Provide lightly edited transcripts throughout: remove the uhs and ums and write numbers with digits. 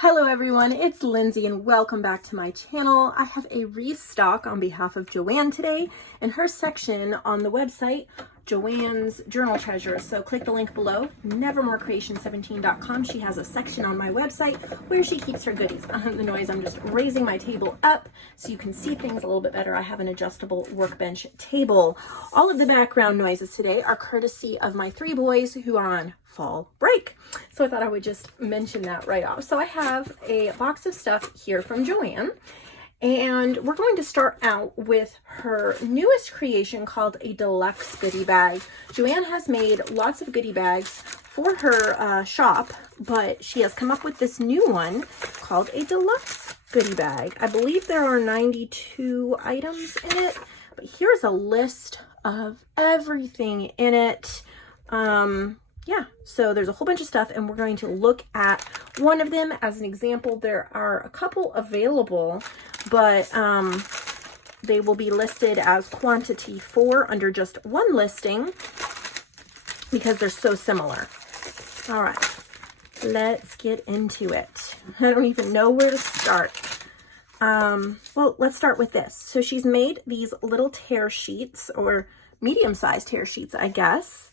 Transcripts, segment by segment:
Hello everyone, it's Lindsay and welcome back to my channel. I have a restock on behalf of JoAnn today in her section on the website, JoAnn's Journal Treasures. So click the link below, nevermorecreation17.com. She has a section on my website where she keeps her goodies. The noise, I'm just raising my table up so you can see things a little bit better. I have an adjustable workbench table. All of the background noises today are courtesy of my three boys who are on fall break. So I thought I would just mention that right off. So I have a box of stuff here from JoAnn, and we're going to start out with her newest creation called a Deluxe Goody Bag. JoAnn has made lots of goodie bags for her shop, but she has come up with this new one called a Deluxe Goody Bag. I believe there are 92 items in it, but here's a list of everything in it. Yeah, so there's a whole bunch of stuff, and we're going to look at one of them as an example. There are a couple available, but they will be listed as quantity 4 under just one listing because they're so similar. All right, let's get into it. I don't even know where to start. Well, let's start with this. So she's made these little tear sheets, or medium-sized tear sheets, I guess.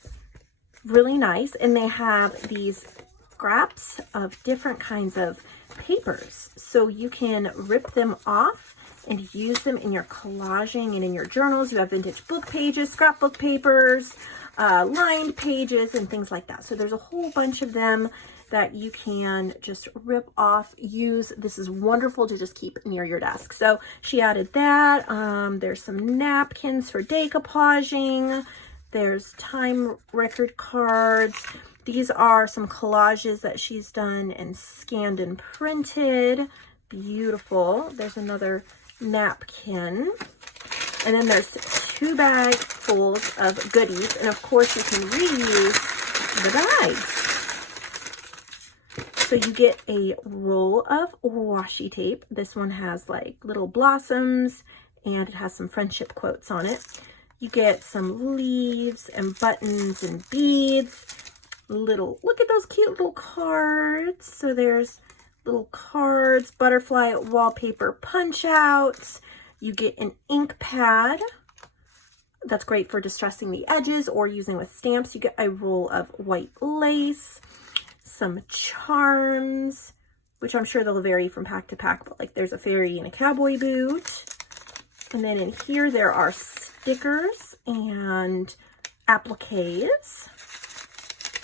Really nice, and they have these scraps of different kinds of papers, so you can rip them off and use them in your collaging and in your journals. You have vintage book pages, scrapbook papers, lined pages, and things like that. So there's a whole bunch of them that you can just rip off, use. This is wonderful to just keep near your desk. So she added that. There's some napkins for decoupaging. There's time record cards. These are some collages that she's done and scanned and printed. Beautiful. There's another napkin. And then there's 2 bagfuls of goodies. And of course you can reuse the bags. So you get a roll of washi tape. This one has like little blossoms and it has some friendship quotes on it. You get some leaves and buttons and beads. Look at those cute little cards. So there's little cards, butterfly wallpaper punch outs. You get an ink pad. That's great for distressing the edges or using with stamps. You get a roll of white lace, some charms, which I'm sure they'll vary from pack to pack, but like there's a fairy and a cowboy boot. And then in here there are stickers and appliques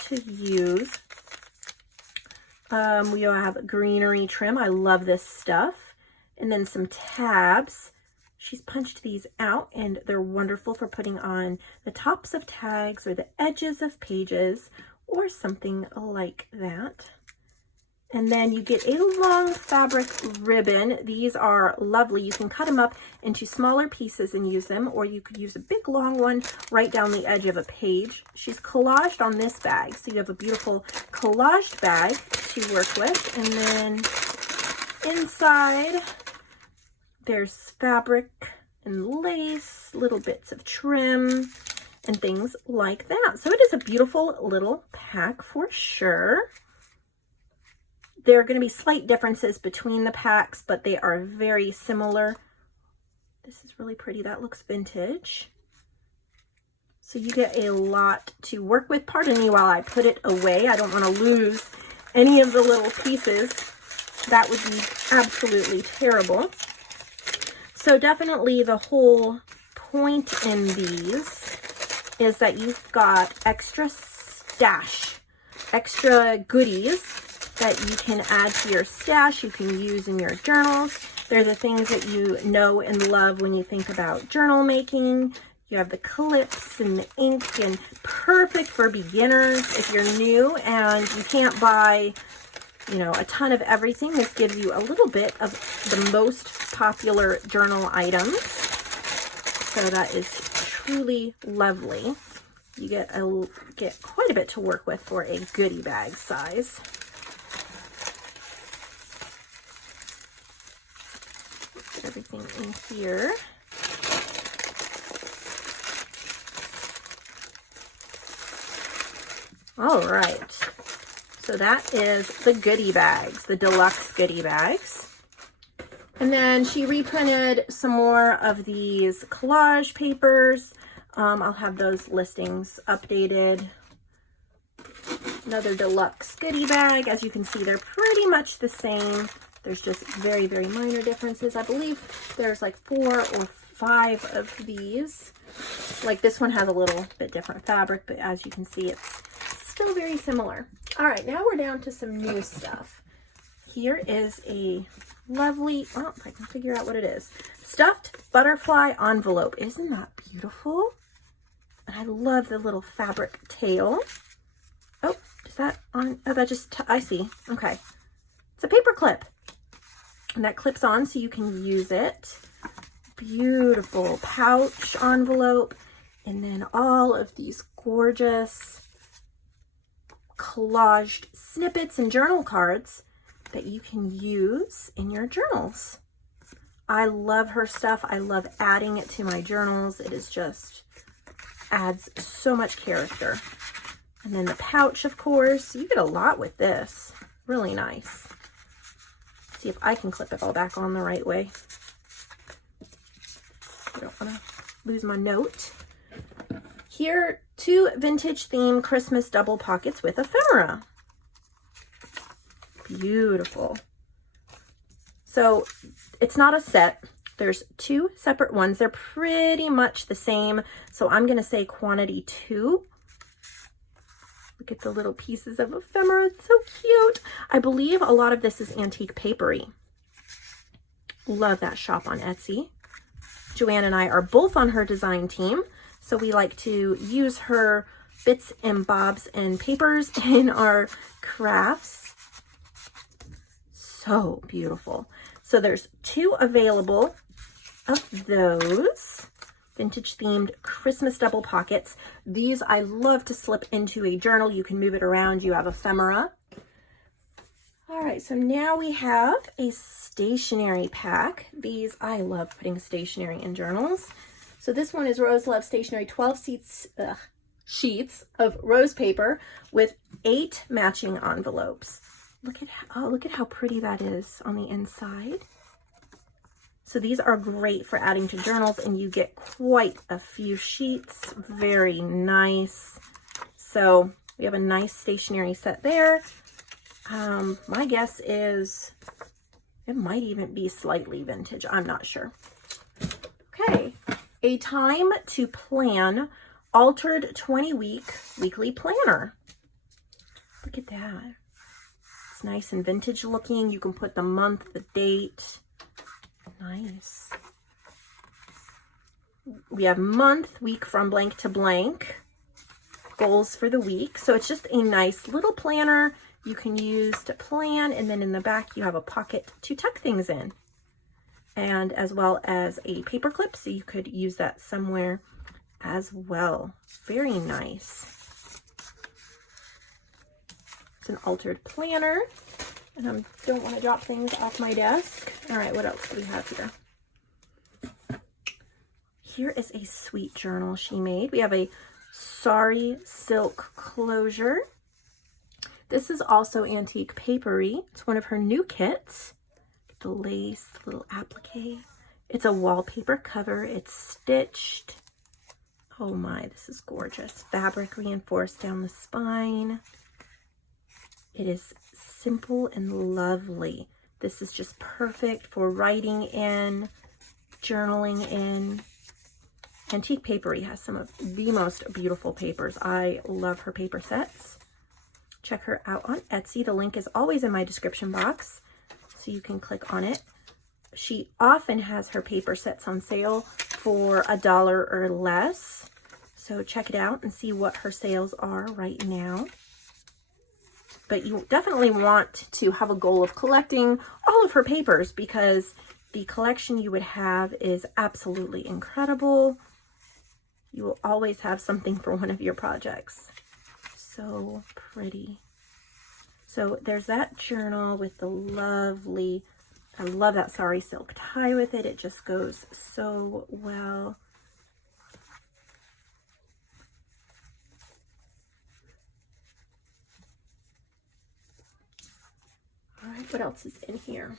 to use. We have greenery trim. I love this stuff. And then some tabs. She's punched these out and they're wonderful for putting on the tops of tags or the edges of pages or something like that. And then you get a long fabric ribbon. These are lovely. You can cut them up into smaller pieces and use them, or you could use a big long one right down the edge of a page. She's collaged on this bag, so you have a beautiful collaged bag to work with. And then inside, there's fabric and lace, little bits of trim, and things like that. So it is a beautiful little pack for sure. There are going to be slight differences between the packs, but they are very similar. This is really pretty. That looks vintage. So you get a lot to work with. Pardon me while I put it away. I don't want to lose any of the little pieces. That would be absolutely terrible. So definitely the whole point in these is that you've got extra stash, extra goodies that you can add to your stash, you can use in your journals. They're the things that you know and love when you think about journal making. You have the clips and the ink, and perfect for beginners. If you're new and you can't buy, you know, a ton of everything, this gives you a little bit of the most popular journal items. So that is truly lovely. You get quite a bit to work with for a goodie bag size. Everything in here. All right. So that is the goodie bags, the Deluxe Goody Bags. And then she reprinted some more of these collage papers. I'll have those listings updated. Another Deluxe Goody Bag. As you can see, they're pretty much the same. There's just very, very minor differences. I believe there's like 4 or 5 of these. Like this one has a little bit different fabric, but as you can see, it's still very similar. All right, now we're down to some new stuff. Here is a lovely, oh, if I can figure out what it is. Stuffed butterfly envelope. Isn't that beautiful? And I love the little fabric tail. Oh, is that on? Oh, that just, I see. Okay. It's a paper clip. And that clips on so you can use it. Beautiful pouch envelope. And then all of these gorgeous collaged snippets and journal cards that you can use in your journals. I love her stuff. I love adding it to my journals. It is just adds so much character. And then the pouch, of course. You get a lot with this. Really nice. See if I can clip it all back on the right way. I don't want to lose my note. Here, 2 vintage theme Christmas double pockets with ephemera. Beautiful. So it's not a set. There's 2 separate ones. They're pretty much the same. So I'm going to say quantity 2. Look at the little pieces of ephemera. It's so cute. I believe a lot of this is antique papery. Love that shop on Etsy. JoAnn and I are both on her design team. So we like to use her bits and bobs and papers in our crafts. So beautiful. So there's 2 available of those vintage themed Christmas double pockets. These I love to slip into a journal. You can move it around. You have ephemera. All right, so now we have a stationery pack. These, I love putting stationery in journals. So this one is Rose Love Stationery 12 sheets of rose paper with 8 matching envelopes. Look at how pretty that is on the inside. So these are great for adding to journals, and you get quite a few sheets. Very nice. So we have a nice stationery set there. My guess is it might even be slightly vintage. I'm not sure. Okay, a time to plan altered 20-week weekly planner. Look at that. It's nice and vintage looking. You can put the month, the date. Nice. We have month, week from blank to blank, goals for the week. So it's just a nice little planner you can use to plan, and then in the back you have a pocket to tuck things in, and as well as a paper clip, so you could use that somewhere as well. Very nice. It's an altered planner, and I don't want to drop things off my desk. All right, what else do we have here? Here is a sweet journal she made. We have a sari silk closure. This is also antique papery. It's one of her new kits. The lace, the little applique. It's a wallpaper cover. It's stitched. Oh my, this is gorgeous. Fabric reinforced down the spine. It is simple and lovely. This is just perfect for writing in, journaling in. Antique Papery has some of the most beautiful papers. I love her paper sets. Check her out on Etsy. The link is always in my description box, so you can click on it. She often has her paper sets on sale for $1 or less. So check it out and see what her sales are right now. But you definitely want to have a goal of collecting all of her papers, because the collection you would have is absolutely incredible. You will always have something for one of your projects. So pretty. So there's that journal with the lovely, I love that sari silk tie with it. It just goes so well. What else is in here?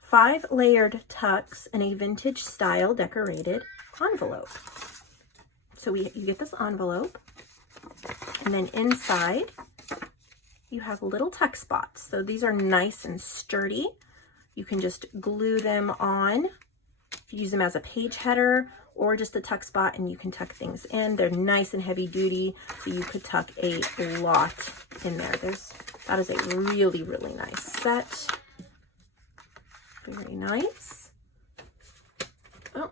5 layered tucks in a vintage style decorated envelope. So you get this envelope, and then inside you have little tuck spots. So these are nice and sturdy. You can just glue them on. You use them as a page header or just a tuck spot, and you can tuck things in. They're nice and heavy duty, so you could tuck a lot in there. That is a really, really nice set. Very nice. Oh,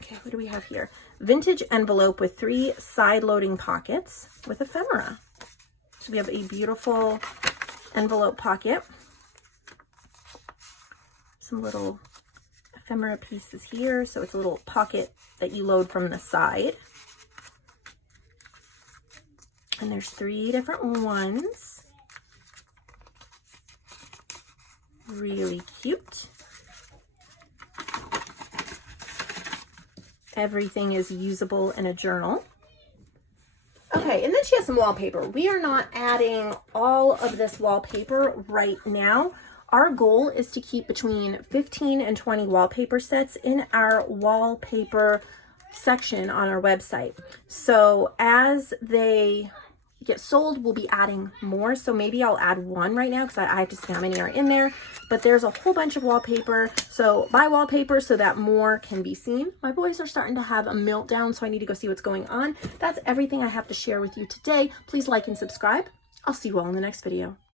okay, what do we have here? Vintage envelope with 3 side loading pockets with ephemera. So we have a beautiful envelope pocket. Some little ephemera pieces here. So it's a little pocket that you load from the side. And there's 3 different ones. Really cute. Everything is usable in a journal. Okay, and then she has some wallpaper. We are not adding all of this wallpaper right now. Our goal is to keep between 15 and 20 wallpaper sets in our wallpaper section on our website. So as they get sold, we'll be adding more. So maybe I'll add 1 right now because I have to see how many are in there. But there's a whole bunch of wallpaper. So buy wallpaper so that more can be seen. My boys are starting to have a meltdown, so I need to go see what's going on. That's everything I have to share with you today. Please like and subscribe. I'll see you all in the next video.